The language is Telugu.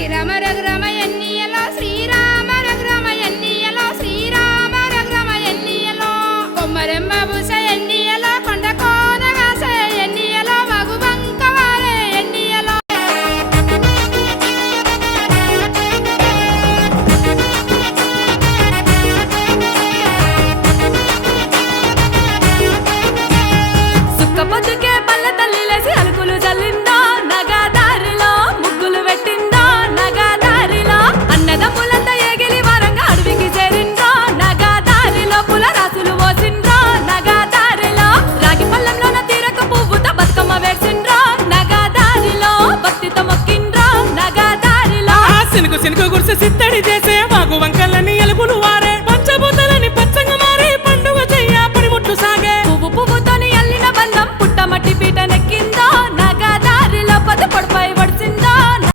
శ్రీరామ రఘురామ ఎన్నియలో శ్రీరామ రఘురామ ఎన్నియలో శ్రీరామ రఘురామ ఎన్నియలో కొమ్మరెమ్మ బుస ఎన్నియలో కొండ కోనగాస ఎన్నియలో మగు బంకవారే ఎన్నియలో సుక్కపొద్దుకే పల్ల తల్లి లేసి అలుకులు జల్లిందో నగదారిలో ముగ్గులు పెట్టిందో నగదారిలో అన్నదమ్ములంతా ఎగిలి వారంగా అడవికి చేరిందో నగదారిలో పుల రాసులు పోసిండ్రో నగదారిలో రాగి పళ్ళంలోన తీరక పువ్వుతో బతుకమ్మ వేసిండ్రో నగదారిలో భక్తితో మొక్కిండ్రో నగదారిలో సినుకు సినుకు గుడిసె సిత్తడి చేసి